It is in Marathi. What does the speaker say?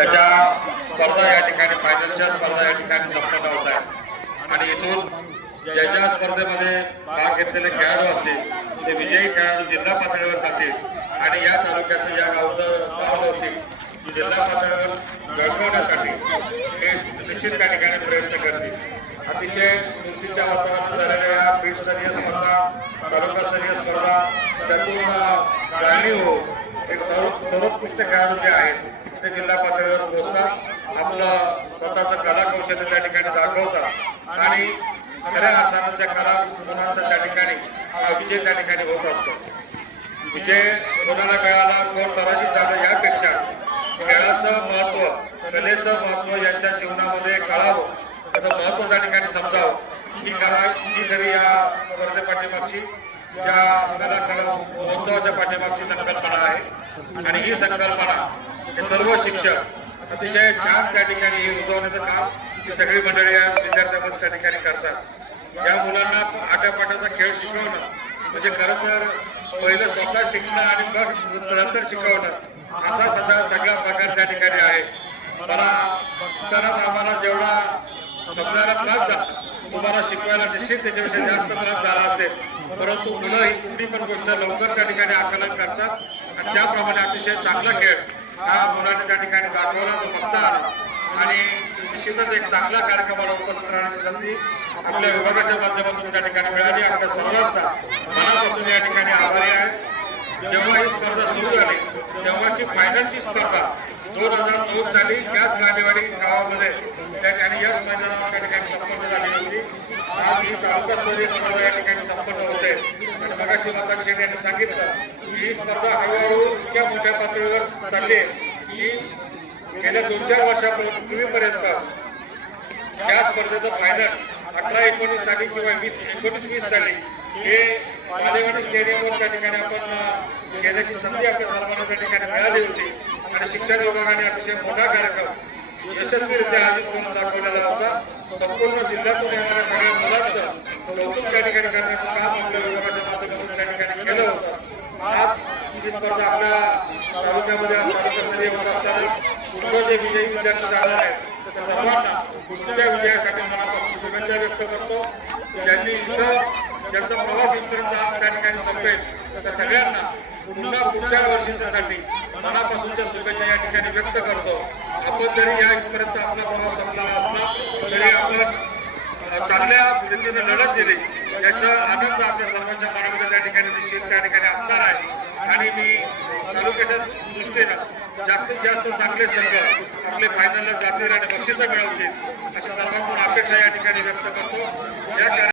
त्याच्या स्पर्धा या ठिकाणी फायनलच्या स्पर्धा या ठिकाणी संपन्न होत आहेत आणि इथून ज्या स्पर्धेमध्ये भाग घेतलेले खेळाडू असतील ते विजयी खेळाडू जिल्हा पातळीवर जातील आणि या तालुक्याचं या गावचं नाव होतील जिल्हा पातळीवर घडवण्यासाठी हे निश्चित त्या ठिकाणी प्रयत्न करतील। अतिशय सुरक्षितच्या वातावरणात झालेल्या या बीडस्तरीय स्पर्धा तालुकास्तरीय स्पर्धा त्यातून जाणीव एक सर्वोत्कृष्ट खेळाडू जे आहेत ते जिल्हा पातळीवर पोहोचतात, आपलं स्वतःचं कला कौशल्य त्या ठिकाणी दाखवतात आणि खऱ्या अर्थानं त्या कला गुणांचा त्या ठिकाणी हा विजय त्या ठिकाणी होत असतो। विजय कोणाला मिळाला कोण पराजित झालं यापेक्षा खेळाचं महत्व कलेचं महत्व यांच्या जीवनामध्ये कळावं त्याचं महत्व त्या ठिकाणी समजावं ही खरी या स्पर्धेपाठीमागची या कला महोत्सवाच्या पाठीमागची संकल्पना आहे आणि ही संकल्पना हे सर्व शिक्षक अतिशय छान त्या ठिकाणी हे उजवण्याचं काम ही सगळी मंडळी या विद्यार्थ्यांमध्ये त्या ठिकाणी करतात। या मुलांना आट्यापाट्याचा खेळ शिकवणं म्हणजे खरं तर पहिलं स्वतः शिकणं आणि मग नंतर शिकवणं असा सगळा प्रकार त्या ठिकाणी आहे। मला बघतानाच आम्हाला जेवढा समजायला त्रास झाला तुम्हाला शिकवायला निश्चित त्याच्यापेक्षा जास्त त्रास झाला असेल, परंतु मुलं ही कुठली पण गोष्ट लवकर त्या ठिकाणी आकलन करतात आणि त्याप्रमाणे अतिशय चांगला खेळ हा मुलांनी त्या ठिकाणी दाखवला तो बघता आला आणि निश्चितच एक चांगला कार्यक्रमाला उपस्थित राहण्याची संधी आपल्या विभागाच्या माध्यमातून त्या ठिकाणी मिळाली। आपल्या सर्वांचा मनापासून या ठिकाणी आभारी आहे। जेव्हा ही स्पर्धा सुरू झाली तेव्हाची फायनलची स्पर्धा 2009 साली याच गांधीवाडी गावामध्ये त्या ठिकाणी याच मैदानावर त्या ठिकाणी संपन्न झाली होती। आज ही तालुकास्तरीय स्पर्धा या ठिकाणी संपन्न होते आणि मगाशी माता शेठ यांनी सांगितलं की ही स्पर्धा हळूहळू इतक्या मोठ्या पातळीवर चालली की गेल्या 2-4 वर्षापूर्वीपर्यंत या स्पर्धेचं फायनल 18-19 साली किंवा 19-20 साली हे बालेवाडी स्टेडियमवर त्या ठिकाणी आपण घेण्याची संधी आपल्या सर्वांना त्या ठिकाणी मिळाली होती आणि शिक्षण विभागाने अतिशय मोठा कार्यक्रम यशस्वीरित्या आयोजित करून दाखवलेला होता। संपूर्ण जिल्ह्यातून येणाऱ्या सगळ्या मुलांचं कौतुक त्या ठिकाणी करण्याचं काम आपल्या विभागाच्या माध्यमातून त्या ठिकाणी केलं होतं। आज ही स्पर्धा आपल्या तालुक्यामध्ये आज तालुकास्तरीय होत असताना पुढे जे विजयी विद्यार्थी जाणार आहेत त्या सर्वांना पुढच्या विजयासाठी मनापासून शुभेच्छा व्यक्त करतो। ज्यांचा प्रवास इथपर्यंत आज त्या ठिकाणी संपेल त्या सगळ्यांना पुन्हा पुढच्या वर्षीसाठी मनापासूनच्या शुभेच्छा या ठिकाणी व्यक्त करतो। आपण जरी या इथपर्यंत आपला प्रवास संपलेला असला तरी आपण चांगल्या रीतीने लढत दिली याचा आनंद आपल्या सर्वांच्या मनामध्ये त्या ठिकाणी निश्चित त्या ठिकाणी असणार आहे आणि मी तालुक्याच्या दृष्टीनं जास्तीत जास्त चांगले संघ आपले फायनलला जातील आणि बक्षिसं मिळवतील अशी सर्वांकडून अपेक्षा या ठिकाणी व्यक्त करतो।